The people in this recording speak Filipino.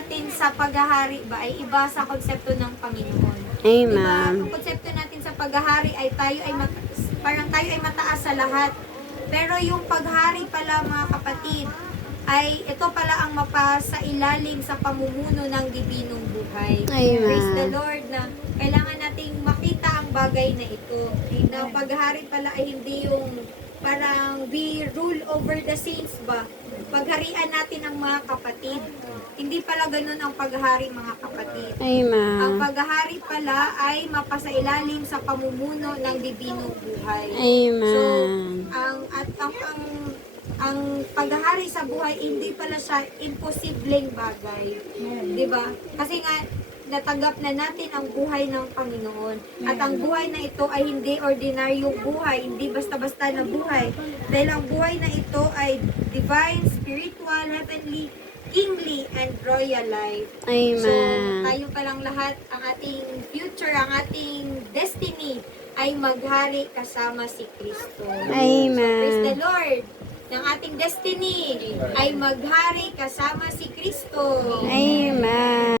natin sa paghahari ba ay iba sa konsepto ng Panginoon. Amen. Diba? Ang konsepto natin sa paghahari ay parang tayo ay mataas sa lahat. Pero yung paghari pala mga kapatid, ay ito pala ang mapasailalim sa pamumuno ng dibinong buhay. Amen. Praise the Lord na kailangan nating makita ang bagay na ito. Na paghari pala ay hindi yung parang we rule over the saints ba? Pagharian natin ang mga kapatid. Hindi pala ganun ang paghari mga kapatid. Amen. Ang paghahari pala ay mapasailalim sa pamumuno ng dibinong buhay. Amen. So, ang paghahari sa buhay hindi pala siya imposibleng bagay. 'Di ba? Kasi nga natanggap na natin ang buhay ng Panginoon. At ang buhay na ito ay hindi ordinaryong buhay, hindi basta-basta na buhay. Dahil ang buhay na ito ay divine, spiritual, heavenly, kingly, and royal life. Amen. So, tayo palang lahat, ang ating future, ang ating destiny, ay maghari kasama si Kristo. Amen. So, praise the Lord! Ng ating destiny ay maghari kasama si Kristo. Amen.